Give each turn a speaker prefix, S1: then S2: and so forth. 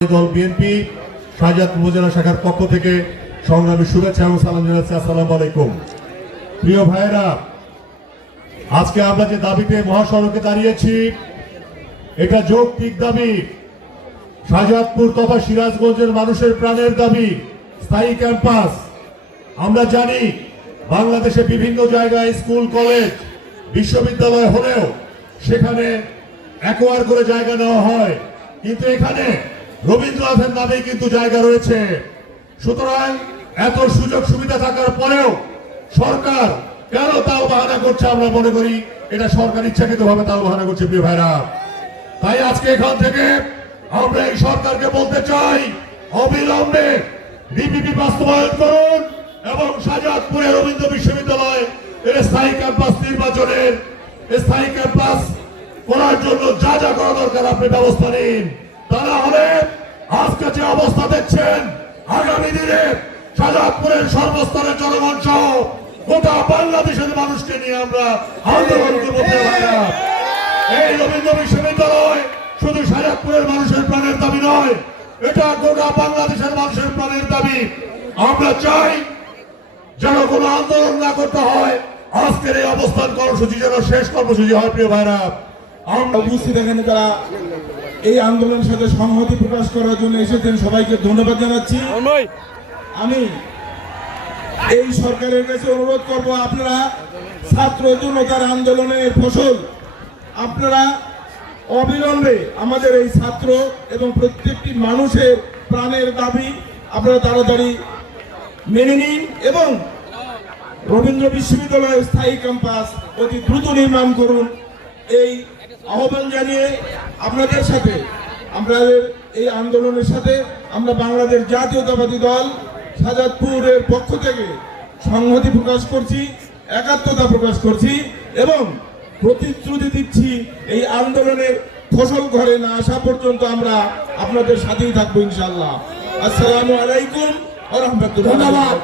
S1: দল বিএনপি শাহজাদ উপজেলা শাখার পক্ষ থেকে সংগ্রামী শুভেচ্ছা এবং সালাম জানাচ্ছি। আসসালামু আলাইকুম। প্রিয় ভাইয়েরা, আজকে আমরা যে দাবিতে মহাসড়কে দাঁড়িয়েছি, এটা যৌক্তিক দাবি। শাহজাদপুর তথা সিরাজগঞ্জের মানুষের প্রাণের দাবি, স্থায়ী ক্যাম্পাস। আমরা জানি, বাংলাদেশে বিভিন্ন জায়গায় স্কুল, কলেজ, বিশ্ববিদ্যালয় হলেও সেখানে একোয়ার করে জায়গা নেওয়া হয়। কিন্তু এখানে রবীন্দ্রনাথের নামে কিন্তু জায়গা রয়েছে। সুতরাং এত সুযোগ সুবিধা থাকার পরেও সরকার কেন তাও বাহানা করছে আমরা মনে করি এটা সরকার ইচ্ছাকৃত ভাবে তাও বাহানা করছে, প্রিয় ভাইরা। তাই আজকে এখান থেকে আমরা এই সরকারকে বলতে চাই, অবিলম্বে ডিপিপি বাস্তবায়ন করুন এবং শাহজাদপুরে রবীন্দ্র বিশ্ববিদ্যালয় এর স্থায়ী ক্যাম্পাস নির্বাচনের স্থায়ী ক্যাম্পাস করার জন্য যা যা করা দরকার আপনি ব্যবস্থা নিন। তা না হলে আজকে যে অবস্থা দেখছেন, আগামী দিনে শাহজাদপুরের সর্বস্তরের জনগণ সহ গোটা বাংলাদেশের মানুষকে নিয়ে আমরা আন্দোলন করব। এই রবীন্দ্র বিশ্ববিদ্যালয় শুধু সাজাদপুরের মানুষের প্রাণের দাবি নয়, এটা গোটা বাংলাদেশের মানুষের প্রাণের দাবি। আমরা চাই যেন কোনো আন্দোলন না করতে হয়। আজকের এই অবস্থান কর্মসূচি যেন শেষ কর্মসূচি হয়, প্রিয় ভাইরা আমরা
S2: উপস্থিত এখানে তারা এই আন্দোলনের সাথে সংহতি প্রকাশ করার জন্য এসেছেন সবাইকে ধন্যবাদ জানাচ্ছি। আমি এই সরকারের কাছে অনুরোধ করব আপনারা ছাত্র জনতার আন্দোলনের ফসল আপনারা অবিলম্বে আমাদের এই ছাত্র এবং প্রত্যেকটি মানুষের প্রাণের দাবি আপনারা তাড়াতাড়ি মেনে নিন এবং রবীন্দ্র বিশ্ববিদ্যালয়ের স্থায়ী ক্যাম্পাস অতি দ্রুত নির্মাণ করুন। এই আহ্বান জানিয়ে আপনাদের সাথে আমাদের এই আন্দোলনের সাথে আমরা বাংলাদেশ জাতীয়তাবাদী দল সাজাদপুরের পক্ষ থেকে সংহতি প্রকাশ করছি, একাত্মতা প্রকাশ করছি এবং প্রতিশ্রুতি দিচ্ছি এই আন্দোলনের ফসল ঘরে না আসা পর্যন্ত আমরা আপনাদের সাথেই থাকব ইনশাল্লাহ আসসালামু আলাইকুম
S3: ধন্যবাদ।